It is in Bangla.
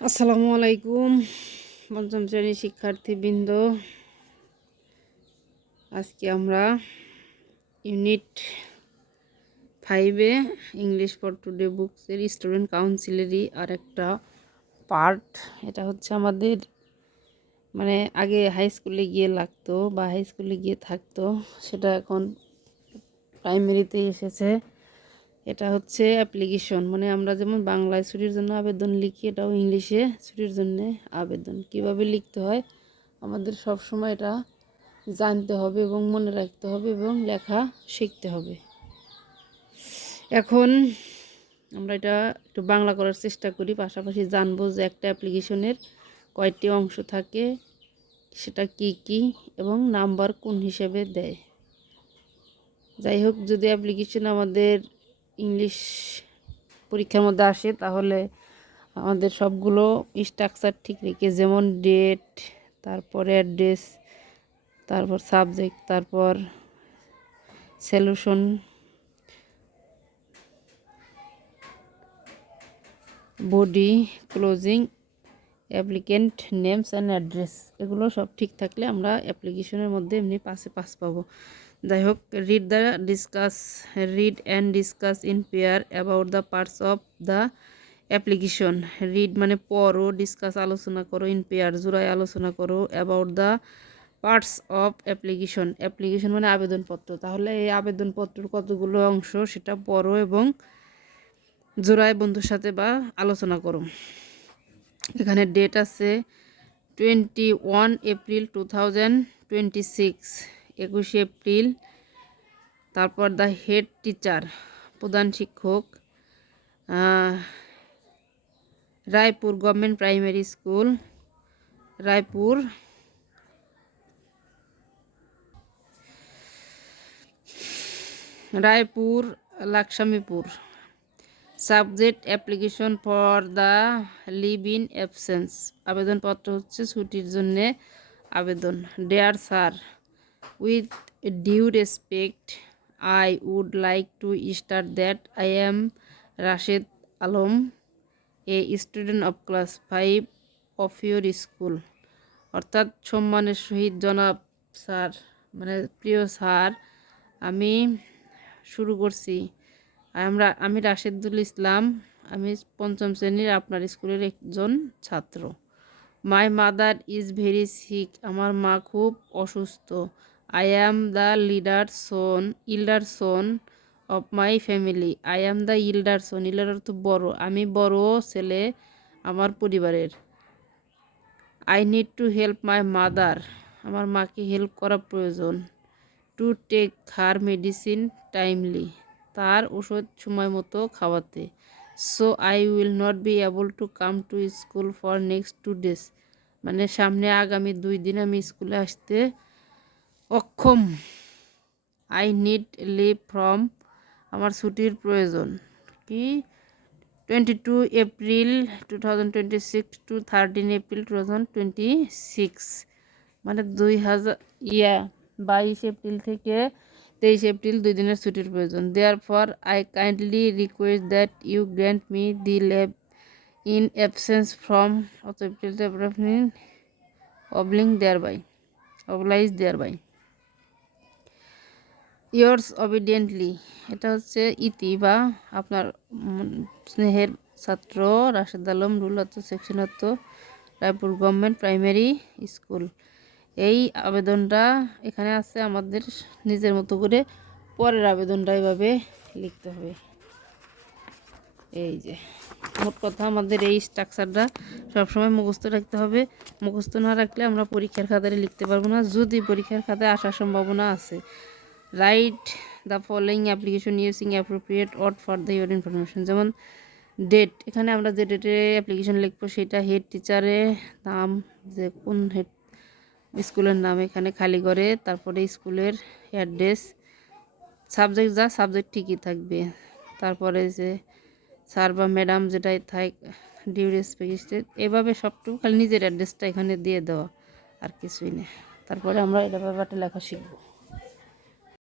আসসালামু আলাইকুম পঞ্চম শ্রেণীর শিক্ষার্থীবৃন্দ। আজকে আমরা ইউনিট 5-এ ইংলিশ ফর টুডে বুকসের স্টুডেন্ট কাউন্সিলেরই আর একটা পার্ট। এটা হচ্ছে আমাদের আগে হাই স্কুলে গিয়ে লাগতো বা হাই স্কুলে গিয়ে থাকতো, সেটা এখন প্রাইমারিতে এসেছে। এটা হচ্ছে অ্যাপ্লিকেশন, আমরা যেমন বাংলায় ছুটির জন্য আবেদন লিখি, এটাও ইংলিশে ছুটির জন্য আবেদন কিভাবে লিখতে হয় আমাদের সব সময় এটা জানতে হবে এবং মনে রাখতে হবে এবং লেখা শিখতে হবে। এখন আমরা এটা একটু বাংলা করার চেষ্টা করি, পাশাপাশি জানবো যে একটা অ্যাপ্লিকেশনের কয়টি অংশ থাকে, সেটা কি কি এবং নাম্বার কোন হিসেবে দেয়। যাই হোক, যদি অ্যাপ্লিকেশন আমাদের ইংলিশ পরীক্ষার মধ্যে আসে তাহলে আমাদের সবগুলো স্ট্রাকচার ঠিক রেখে, যেমন ডেট, তারপর অ্যাড্রেস, তারপর সাবজেক্ট, তারপর solution, body, closing, applicant names and address, এগুলো সব ঠিক থাকলে আমরা অ্যাপ্লিকেশনের মধ্যে এমনি পাশে পাস পাবো। যাই হোক, read and discuss in pair about the parts of the application. Read মানে পড়ো, ডিসকাস আলোচনা করো, ইন পেয়ার জোড়ায় আলোচনা করো, about the parts of application মানে আবেদনপত্র। তাহলে এই আবেদনপত্রের কতগুলো অংশ সেটা পড়ো এবং জোড়ায় বন্ধুর সাথে বা আলোচনা করো। এখানে ডেট আছে 21 এপ্রিল 2026, 21 এপ্রিল। তারপর দ্য হেড টিচার, প্রধান শিক্ষক, Raipur government primary school, Raipur. Lakshmipur. Subject application for the leave in absence, আবেদনপত্র হচ্ছে ছুটির জন্যে আবেদন। Dear sir, with due respect I would like to start that I am Rashed Alam, a student of class 5 of your school. অর্থাৎ সম্মানের সহিত জনাব স্যার, প্রিয় স্যার, আমি শুরু করছি। আমি রাশেদুল ইসলাম, আমি পঞ্চম শ্রেণীর আপনার স্কুলের একজন ছাত্র। My mother is very sick, আমার মা খুব অসুস্থ। I am the elder son of my family. I am the elder son, elder অর্থ বড়, আমি বড় ছেলে আমার পরিবারের। I need to help my mother, আমার মাকে হেল্প করা প্রয়োজন। To take her medicine timely, তার ওষুধ সময় মতো খাওয়াতে। So I will not be able to come to school for next 2 days, সামনে আগামী 2 দিন আমি স্কুলে আসতে অক্ষম। আই নিড লিভ ফ্রম, আমার ছুটির প্রয়োজন। কি 22 এপ্রিল 2026 টু 13 এপ্রিল 2026, 22 এপ্রিল থেকে 23 এপ্রিল 2 দিনের ছুটির প্রয়োজন। Therefore I kindly request that you grant me the leave in absence from oblige thereby. Yours obediently, এটা হচ্ছে ইতি বা আপনার স্নেহের ছাত্র Rashed Alam, roll section Raipur government primary school. এই আবেদনটা এখানে আছে, আমাদের নিজের মতো করে পরের আবেদনটা এইভাবে লিখতে হবে। এই যে মোট কথা, আমাদের এই স্ট্রাকচারটা সবসময় মুখস্থ রাখতে হবে। মুখস্থ না রাখলে আমরা পরীক্ষার খাতায় লিখতে পারবো না, যদি পরীক্ষার খাতায় আসার সম্ভাবনা আছে। Write the following application using appropriate word for the your information. যেমন ডেট, এখানে আমরা যে ডেটে অ্যাপ্লিকেশন লিখবো সেটা হেড টিচারের নাম, যে কোন হেড স্কুলের নাম এখানে খালি করে, তারপরে স্কুলের অ্যাড্রেস, সাবজেক্ট সাবজেক্ট ঠিকই থাকবে, তারপরে যে স্যার বা ম্যাডাম যেটাই থাক, ডিউ রেসপেক্টেড, এভাবে সবটুকু খালি নিজের অ্যাড্রেসটা এখানে দিয়ে দেওয়া, আর কিছুই নেই। তারপরে আমরা এটা ব্যাপারটা লেখা শিখবো।